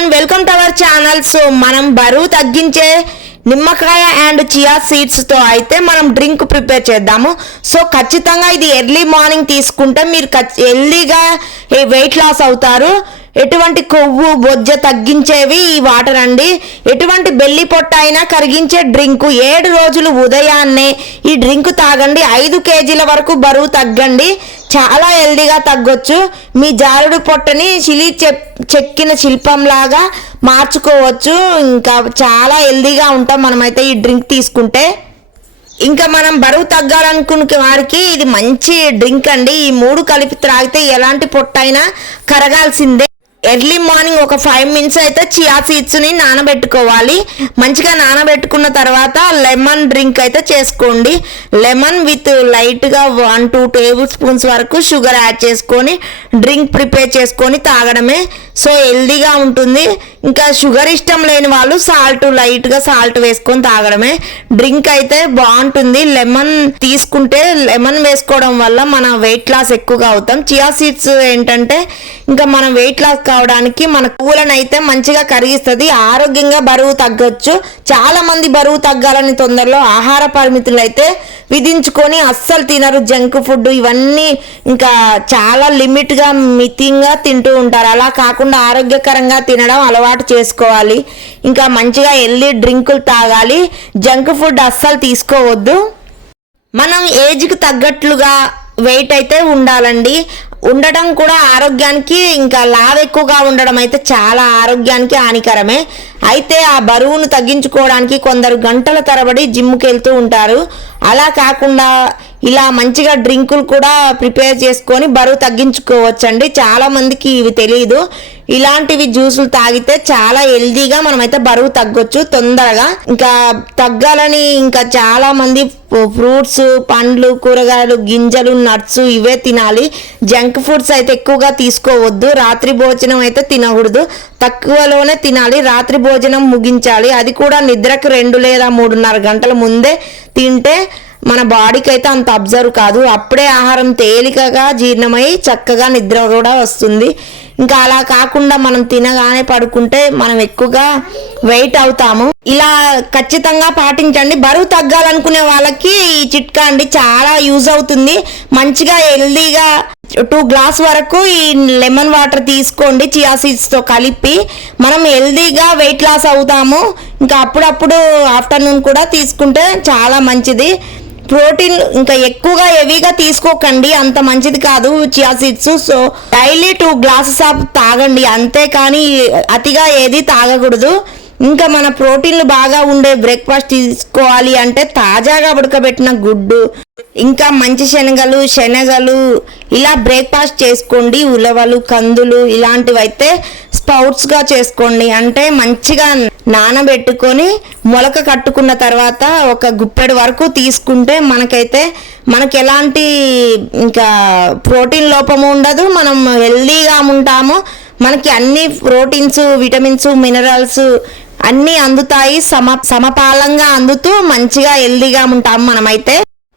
Everyone welcome to our channel. So మనం బరువు తగ్గించే నిమ్మకాయ అండ్ చియా సీడ్స్ తో అయితే మనం డ్రింక్ ప్రిపేర్ చేద్దాము. సో ఖచ్చితంగా ఇది ఎర్లీ మార్నింగ్ తీసుకుంటే మీరు హెల్దీగా వెయిట్ లాస్ అవుతారు. ఎటువంటి కొవ్వు బొజ్జ తగ్గించేవి ఈ వాటర్ అండి. ఎటువంటి బెల్లి పొట్ట అయినా కరిగించే డ్రింకు. 7 రోజులు ఉదయాన్నే ఈ డ్రింక్ తాగండి. 5 కేజీల వరకు బరువు తగ్గండి. చాలా హెల్దీగా తగ్గొచ్చు. మీ జారుడు పొట్టని చెక్కిన శిల్పంలాగా మార్చుకోవచ్చు. ఇంకా చాలా హెల్దీగా ఉంటాం మనమైతే ఈ డ్రింక్ తీసుకుంటే. ఇంకా మనం బరువు తగ్గాలనుకునే వారికి ఇది మంచి డ్రింక్ అండి. ఈ 3 కలిపి త్రాగితే ఎలాంటి పొట్ట అయినా కరగాల్సిందే. ఎర్లీ మార్నింగ్ ఒక 5 మినిట్స్ అయితే చియా సీడ్స్ని నానబెట్టుకోవాలి. మంచిగా నానబెట్టుకున్న తర్వాత లెమన్ డ్రింక్ అయితే చేసుకోండి. లెమన్ విత్ లైట్గా 1-2 టేబుల్ స్పూన్స్ వరకు షుగర్ యాడ్ చేసుకొని డ్రింక్ ప్రిపేర్ చేసుకొని తాగడమే. సో హెల్దీగా ఉంటుంది. ఇంకా షుగర్ ఇష్టం లేని వాళ్ళు లైట్గా సాల్ట్ వేసుకొని తాగడమే. డ్రింక్ అయితే బాగుంటుంది. లెమన్ తీసుకుంటే లెమన్ వేసుకోవడం వల్ల మన వెయిట్ లాస్ ఎక్కువగా అవుతాం. చియా సీడ్స్ ఏంటంటే ఇంకా మనం వెయిట్ లాస్ కావడానికి మన పువ్వులను అయితే మంచిగా కరిగిస్తుంది. ఆరోగ్యంగా బరువు తగ్గొచ్చు. చాలా మంది బరువు తగ్గాలని తొందరలో ఆహార పరిమితులు అయితే విధించుకొని అస్సలు తినరు. జంక్ ఫుడ్ ఇవన్నీ ఇంకా చాలా లిమిట్గా మితంగా తింటూ ఉంటారు. అలా కాకుండా ఆరోగ్యకరంగా తినడం అలవాటు చేసుకోవాలి. ఇంకా మంచిగా హెల్దీ డ్రింకులు తాగాలి. జంక్ ఫుడ్ అస్సలు తీసుకోవద్దు. మనం ఏజ్కి తగ్గట్లుగా వెయిట్ అయితే ఉండాలండి. ఉండడం కూడా ఆరోగ్యానికి, ఇంకా లావ్ ఎక్కువగా ఉండడం అయితే చాలా ఆరోగ్యానికి హానికరమే. అయితే ఆ బరువును తగ్గించుకోవడానికి కొందరు గంటల తరబడి జిమ్కి వెళ్తూ ఉంటారు. అలా కాకుండా ఇలా మంచిగా డ్రింకులు కూడా ప్రిపేర్ చేసుకొని బరువు తగ్గించుకోవచ్చండి. చాలా మందికి ఇవి తెలియదు. ఇలాంటివి జ్యూసులు తాగితే చాలా హెల్దీగా మనమైతే బరువు తగ్గొచ్చు తొందరగా. ఇంకా తగ్గాలని ఇంకా చాలా మంది ఫ్రూట్స్, పండ్లు, కూరగాయలు, గింజలు, నట్స్ ఇవే తినాలి. జంక్ ఫుడ్స్ అయితే ఎక్కువగా తీసుకోవద్దు. రాత్రి భోజనం అయితే తినకూడదు. తక్కువలోనే తినాలి. రాత్రి భోజనం ముగించాలి. అది కూడా నిద్రకు 2 లేదా 3:30 గంటల ముందే తింటే మన బాడీకి అయితే అంత అబ్జర్వ్ కాదు. అప్పుడే ఆహారం తేలికగా జీర్ణమై చక్కగా నిద్ర కూడా వస్తుంది. ఇంకా అలా కాకుండా మనం తినగానే పడుకుంటే మనం ఎక్కువగా వెయిట్ అవుతాము. ఇలా ఖచ్చితంగా పాటించండి. బరువు తగ్గాలనుకునే వాళ్ళకి ఈ చిట్కా అండి చాలా యూజ్ అవుతుంది. మంచిగా హెల్దీగా 2 గ్లాస్ వరకు ఈ లెమన్ వాటర్ తీసుకోండి. చియా సీడ్స్తో కలిపి మనం హెల్దీగా వెయిట్ లాస్ అవుతాము. ఇంకా అప్పుడప్పుడు ఆఫ్టర్నూన్ కూడా తీసుకుంటే చాలా మంచిది. ప్రోటీన్ ఇంకా ఎక్కువగా హెవీగా తీసుకోకండి, అంత మంచిది కాదు chia seeds. So daily 2 glasses of తాగండి, అంతేకాని అతిగా ఏది తాగకూడదు. ఇంకా మన ప్రోటీన్లు బాగా ఉండే బ్రేక్ఫాస్ట్ తీసుకోవాలి అంటే తాజాగా ఉడకబెట్టిన గుడ్డు, ఇంకా మంచి శనగలు ఇలా బ్రేక్ఫాస్ట్ చేసుకోండి. ఉలవలు, కందులు ఇలాంటివి అయితే స్ప్రౌట్స్గా చేసుకోండి. అంటే మంచిగా నానబెట్టుకొని మొలక కట్టుకున్న తర్వాత ఒక గుప్పెడు వరకు తీసుకుంటే మనకి ఎలాంటి ఇంకా ప్రోటీన్ లోపము ఉండదు. మనం హెల్దీగా ఉంటాము. మనకి అన్ని ప్రోటీన్స్, విటమిన్స్, మినరల్స్ అన్నీ అందుతాయి. సమపాలంగా అందుతూ మంచిగా హెల్దీగా ఉంటాము మనమైతే.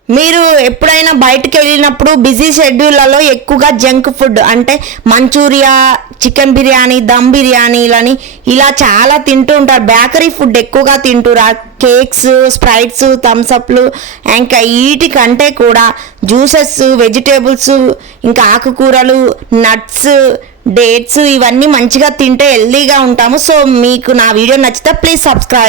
మీరు ఎప్పుడైనా బయటకు వెళ్ళినప్పుడు బిజీ షెడ్యూళ్లలో ఎక్కువగా జంక్ ఫుడ్ అంటే మంచూరియా, చికెన్ బిర్యానీ, దమ్ బిర్యానీలని ఇలా చాలా తింటూ ఉంటారు. బేకరీ ఫుడ్ ఎక్కువగా తింటున్నారు. కేక్స్, స్ప్రైట్స్, థమ్స్అప్లు, ఇంకా వీటికంటే కూడా జ్యూసెస్, వెజిటేబుల్స్, ఇంకా ఆకుకూరలు, నట్స్, డేట్స్ ఇవన్నీ మంచిగా తింటే హెల్దీగా ఉంటాము. సో మీకు నా వీడియో నచ్చితే ప్లీజ్ సబ్స్క్రైబ్.